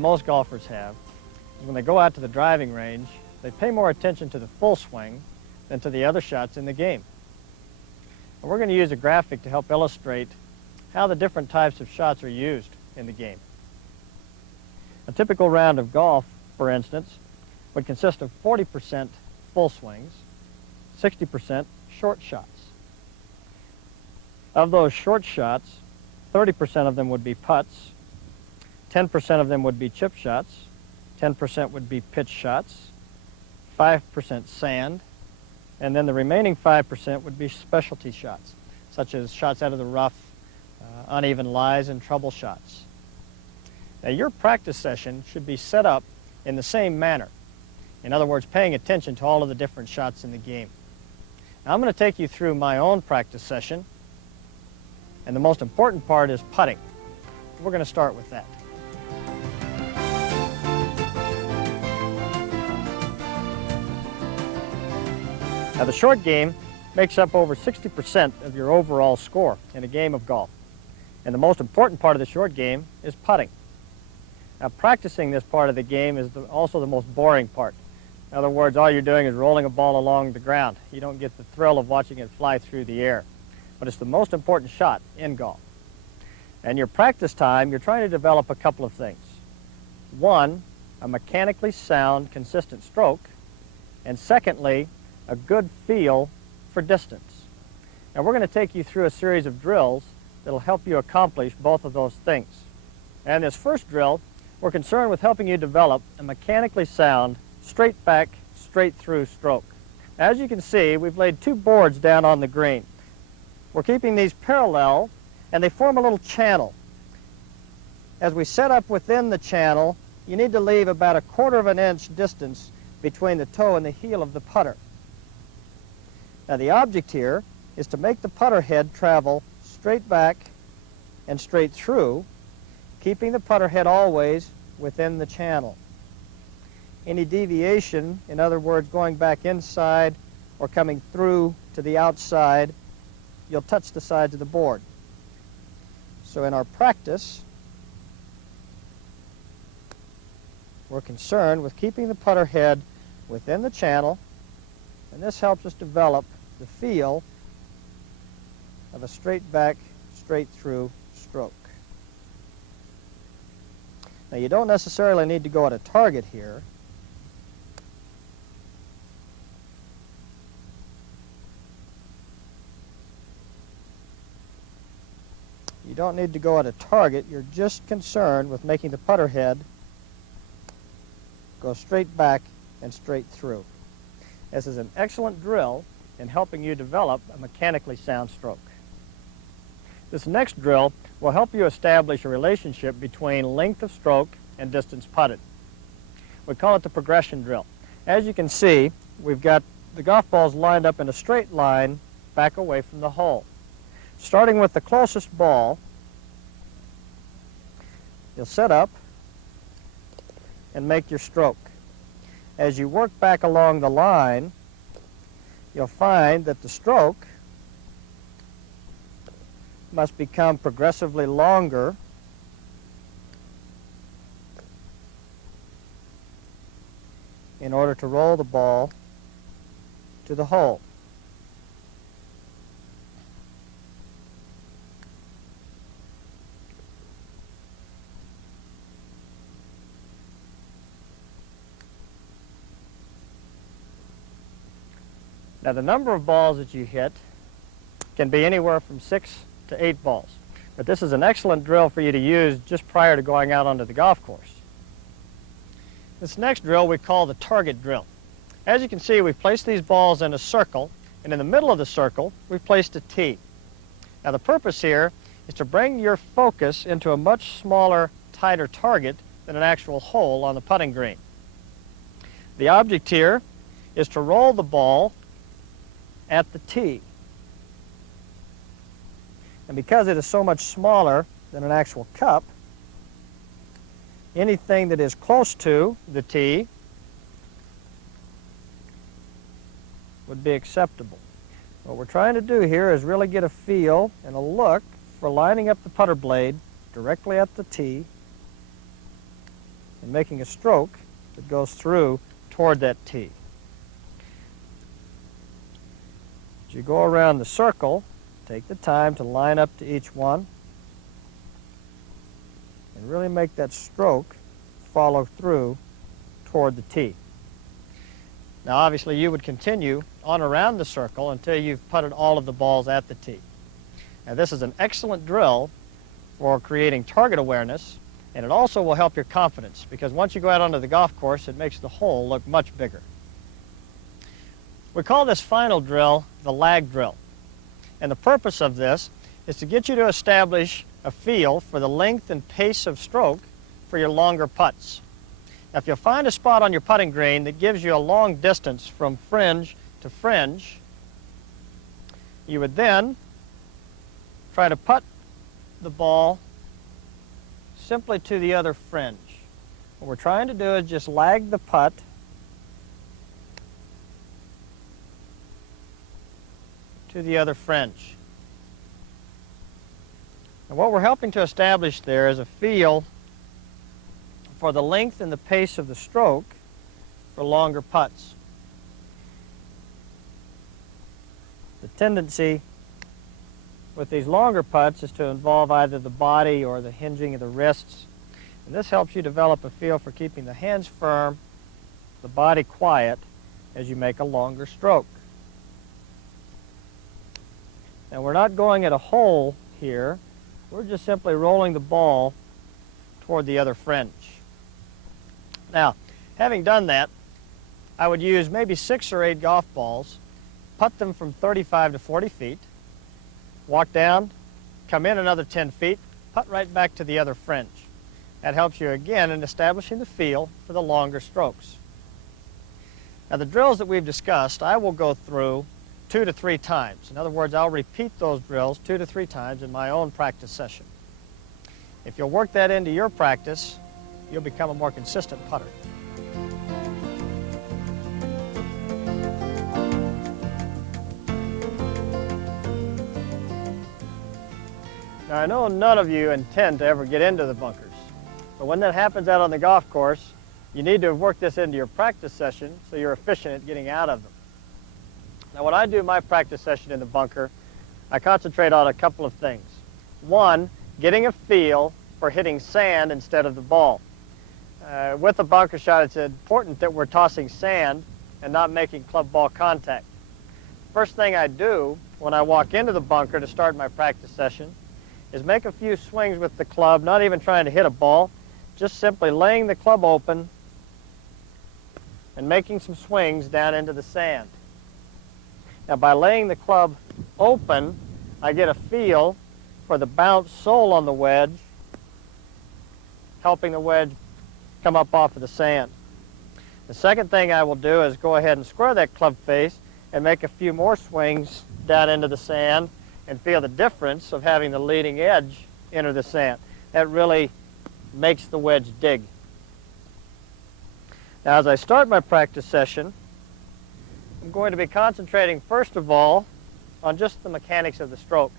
Most golfers have is when they go out to the driving range, they pay more attention to the full swing than to the other shots in the game. And we're going to use a graphic to help illustrate how the different types of shots are used in the game. A typical round of golf, for instance, would consist of 40% full swings, 60% short shots. Of those short shots, 30% of them would be putts, 10% of them would be chip shots, 10% would be pitch shots, 5% sand, and then the remaining 5% would be specialty shots, such as shots out of the rough, uneven lies, and trouble shots. Now, your practice session should be set up in the same manner. In other words, paying attention to all of the different shots in the game. Now, I'm going to take you through my own practice session, and the most important part is putting. We're going to start with that. Now, the short game makes up over 60% of your overall score in a game of golf. And the most important part of the short game is putting. Now, practicing this part of the game is also the most boring part. In other words, all you're doing is rolling a ball along the ground. You don't get the thrill of watching it fly through the air. But it's the most important shot in golf. And your practice time, you're trying to develop a couple of things. One, a mechanically sound, consistent stroke. And secondly, a good feel for distance. Now, we're going to take you through a series of drills that will help you accomplish both of those things. And this first drill, we're concerned with helping you develop a mechanically sound, straight back, straight through stroke. As you can see, we've laid two boards down on the green. We're keeping these parallel, and they form a little channel. As we set up within the channel, you need to leave about 1/4 of an inch distance between the toe and the heel of the putter. Now, the object here is to make the putter head travel straight back and straight through, keeping the putter head always within the channel. Any deviation, in other words, going back inside or coming through to the outside, you'll touch the sides of the board. So in our practice, we're concerned with keeping the putter head within the channel, and this helps us develop the feel of a straight back, straight through stroke. Now, you don't necessarily need to go at a target here. You don't need to go at a target. You're just concerned with making the putter head go straight back and straight through. This is an excellent drill in helping you develop a mechanically sound stroke. This next drill will help you establish a relationship between length of stroke and distance putted. We call it the progression drill. As you can see, we've got the golf balls lined up in a straight line back away from the hole. Starting with the closest ball, you'll set up and make your stroke. As you work back along the line, you'll find that the stroke must become progressively longer in order to roll the ball to the hole. Now, the number of balls that you hit can be anywhere from 6 to 8 balls. But this is an excellent drill for you to use just prior to going out onto the golf course. This next drill we call the target drill. As you can see, we've placed these balls in a circle, and in the middle of the circle, we've placed a tee. Now, the purpose here is to bring your focus into a much smaller, tighter target than an actual hole on the putting green. The object here is to roll the ball at the tee. And because it is so much smaller than an actual cup, anything that is close to the tee would be acceptable. What we're trying to do here is really get a feel and a look for lining up the putter blade directly at the tee and making a stroke that goes through toward that tee. As you go around the circle, take the time to line up to each one and really make that stroke follow through toward the tee. Now obviously you would continue on around the circle until you've putted all of the balls at the tee. Now this is an excellent drill for creating target awareness, and it also will help your confidence, because once you go out onto the golf course, it makes the hole look much bigger. We call this final drill the lag drill. And the purpose of this is to get you to establish a feel for the length and pace of stroke for your longer putts. Now, if you'll find a spot on your putting green that gives you a long distance from fringe to fringe, you would then try to putt the ball simply to the other fringe. What we're trying to do is just lag the putt to the other fringe. And what we're helping to establish there is a feel for the length and the pace of the stroke for longer putts. The tendency with these longer putts is to involve either the body or the hinging of the wrists. And this helps you develop a feel for keeping the hands firm, the body quiet as you make a longer stroke. Now we're not going at a hole here, we're just simply rolling the ball toward the other fringe. Now, having done that, I would use maybe 6 or 8 golf balls, putt them from 35 to 40 feet, walk down, come in another 10 feet, putt right back to the other fringe. That helps you again in establishing the feel for the longer strokes. Now the drills that we've discussed, I will go through 2 to 3 times. In other words, I'll repeat those drills 2 to 3 times in my own practice session. If you'll work that into your practice, you'll become a more consistent putter. Now I know none of you intend to ever get into the bunkers, but when that happens out on the golf course, you need to work this into your practice session so you're efficient at getting out of them. Now when I do my practice session in the bunker, I concentrate on a couple of things. One, getting a feel for hitting sand instead of the ball. With a bunker shot, it's important that we're tossing sand and not making club ball contact. First thing I do when I walk into the bunker to start my practice session is make a few swings with the club, not even trying to hit a ball, just simply laying the club open and making some swings down into the sand. Now by laying the club open, I get a feel for the bounce sole on the wedge, helping the wedge come up off of the sand. The second thing I will do is go ahead and square that club face and make a few more swings down into the sand and feel the difference of having the leading edge enter the sand. That really makes the wedge dig. Now as I start my practice session, I'm going to be concentrating first of all on just the mechanics of the stroke,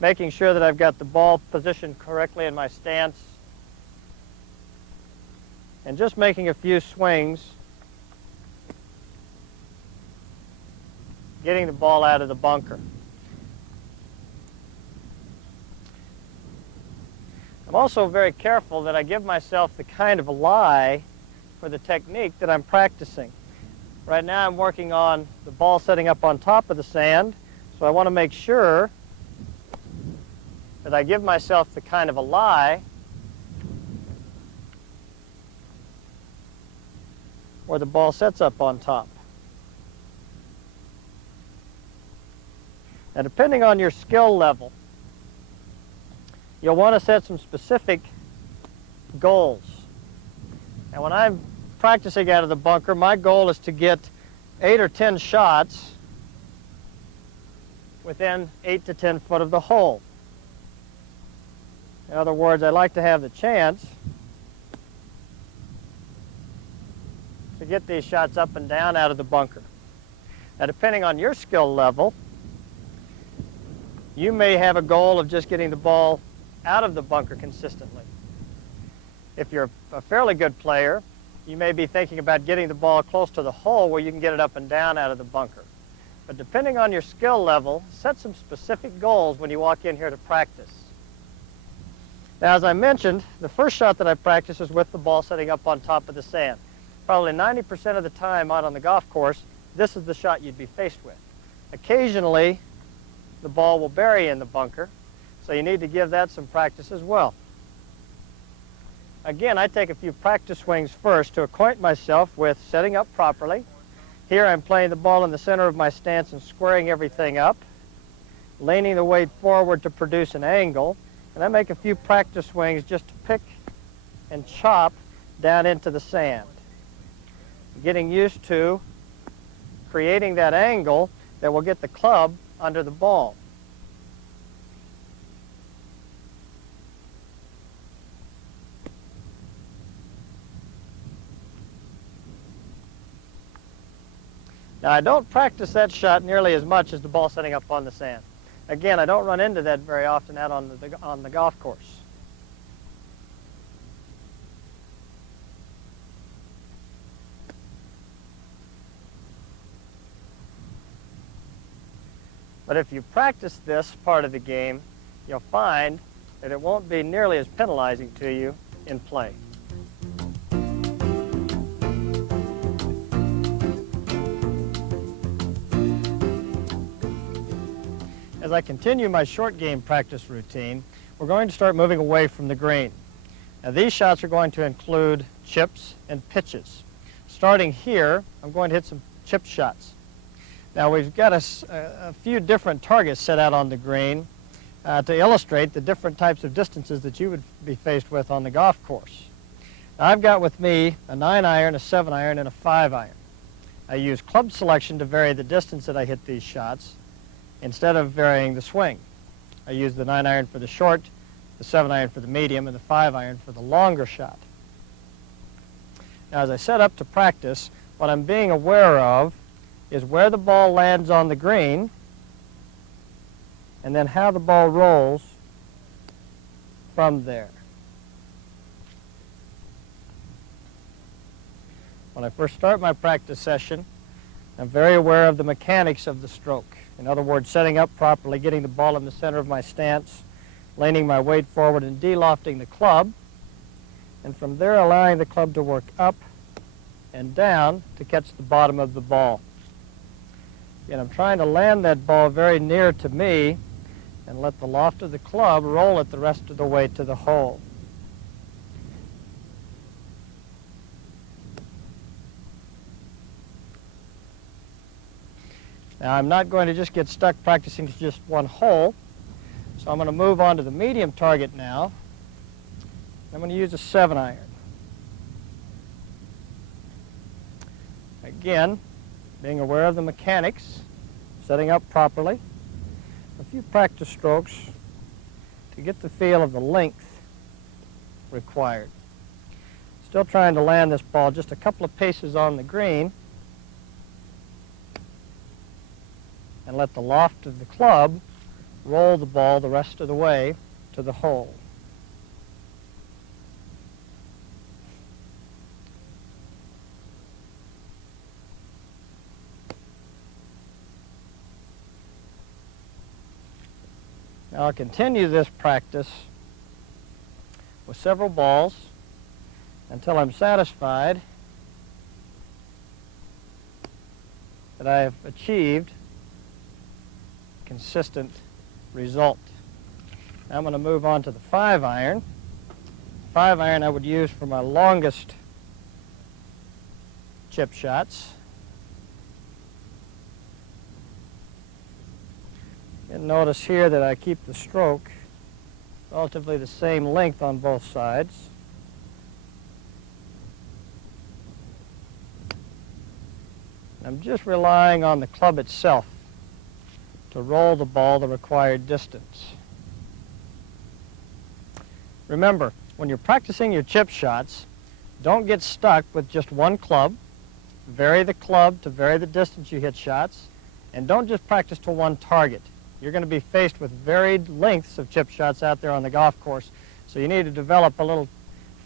making sure that I've got the ball positioned correctly in my stance, and just making a few swings, getting the ball out of the bunker. I'm also very careful that I give myself the kind of a lie for the technique that I'm practicing. Right now I'm working on the ball setting up on top of the sand, so I want to make sure that I give myself the kind of a lie where the ball sets up on top. Now depending on your skill level, you'll want to set some specific goals. And when I'm practicing out of the bunker, my goal is to get 8 or 10 shots within 8 to 10 foot of the hole. In other words, I like to have the chance to get these shots up and down out of the bunker. Now depending on your skill level, you may have a goal of just getting the ball out of the bunker consistently. If you're a fairly good player, you may be thinking about getting the ball close to the hole where you can get it up and down out of the bunker. But depending on your skill level, set some specific goals when you walk in here to practice. Now, as I mentioned, the first shot that I practice is with the ball sitting up on top of the sand. Probably 90% of the time out on the golf course, this is the shot you'd be faced with. Occasionally, the ball will bury in the bunker, so you need to give that some practice as well. Again, I take a few practice swings first to acquaint myself with setting up properly. Here I'm playing the ball in the center of my stance and squaring everything up, leaning the weight forward to produce an angle, and I make a few practice swings just to pick and chop down into the sand. Getting used to creating that angle that will get the club under the ball. Now, I don't practice that shot nearly as much as the ball setting up on the sand. Again, I don't run into that very often out on the golf course. But if you practice this part of the game, you'll find that it won't be nearly as penalizing to you in play. As I continue my short game practice routine, we're going to start moving away from the green. Now, these shots are going to include chips and pitches. Starting here, I'm going to hit some chip shots. Now, we've got a few different targets set out on the green to illustrate the different types of distances that you would be faced with on the golf course. Now, I've got with me a 9-iron, a 7-iron, and a 5-iron. I use club selection to vary the distance that I hit these shots instead of varying the swing. I use the 9-iron for the short, the 7-iron for the medium, and the 5-iron for the longer shot. Now, as I set up to practice, what I'm being aware of is where the ball lands on the green and then how the ball rolls from there. When I first start my practice session, I'm very aware of the mechanics of the stroke. In other words, setting up properly, getting the ball in the center of my stance, leaning my weight forward and de-lofting the club, and from there allowing the club to work up and down to catch the bottom of the ball. And I'm trying to land that ball very near to me and let the loft of the club roll it the rest of the way to the hole. Now, I'm not going to just get stuck practicing just one hole, so I'm going to move on to the medium target now. I'm going to use a 7-iron. Again, being aware of the mechanics, setting up properly, a few practice strokes to get the feel of the length required. Still trying to land this ball just a couple of paces on the green and let the loft of the club roll the ball the rest of the way to the hole. Now, I'll continue this practice with several balls until I'm satisfied that I have achieved a consistent result. Now I'm going to move on to the 5-iron. 5-iron I would use for my longest chip shots. And notice here that I keep the stroke relatively the same length on both sides. I'm just relying on the club itself to roll the ball the required distance. Remember, when you're practicing your chip shots, don't get stuck with just one club. Vary the club to vary the distance you hit shots, and don't just practice to one target. You're going to be faced with varied lengths of chip shots out there on the golf course, so you need to develop a little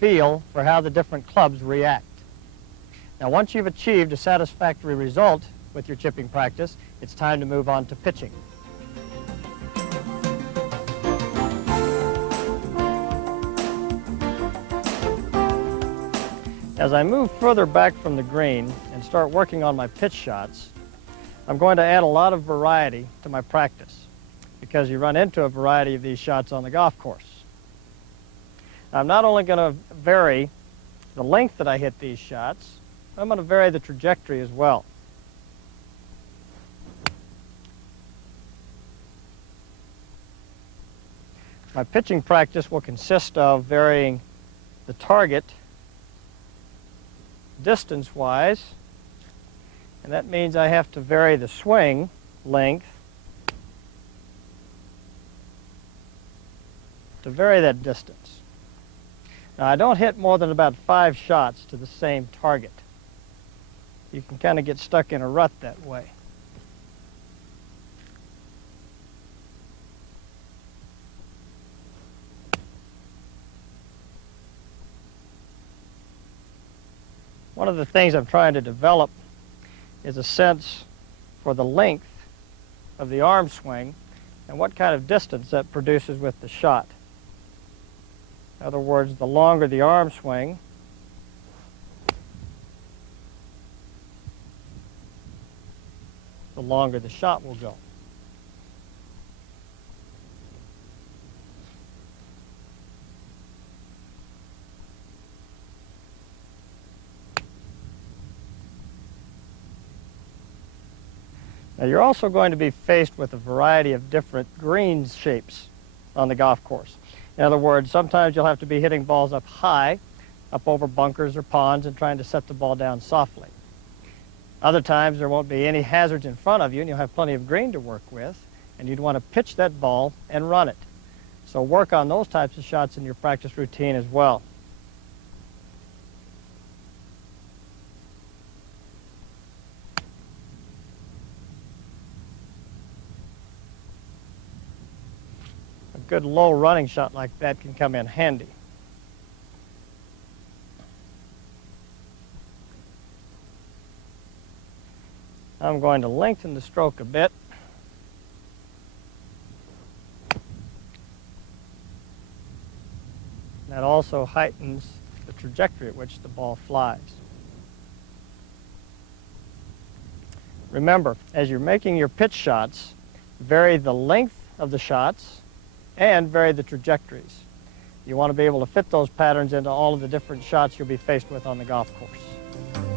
feel for how the different clubs react. Now, once you've achieved a satisfactory result with your chipping practice, it's time to move on to pitching. As I move further back from the green and start working on my pitch shots, I'm going to add a lot of variety to my practice because you run into a variety of these shots on the golf course. Now, I'm not only going to vary the length that I hit these shots, I'm going to vary the trajectory as well. My pitching practice will consist of varying the target distance-wise, and that means I have to vary the swing length to vary that distance. Now, I don't hit more than about 5 shots to the same target. You can kind of get stuck in a rut that way. One of the things I'm trying to develop is a sense for the length of the arm swing and what kind of distance that produces with the shot. In other words, the longer the arm swing, the longer the shot will go. Now, you're also going to be faced with a variety of different green shapes on the golf course. In other words, sometimes you'll have to be hitting balls up high, up over bunkers or ponds, and trying to set the ball down softly. Other times there won't be any hazards in front of you, and you'll have plenty of green to work with, and you'd want to pitch that ball and run it. So work on those types of shots in your practice routine as well. A good low running shot like that can come in handy. I'm going to lengthen the stroke a bit. That also heightens the trajectory at which the ball flies. Remember, as you're making your pitch shots, vary the length of the shots and vary the trajectories. You want to be able to fit those patterns into all of the different shots you'll be faced with on the golf course.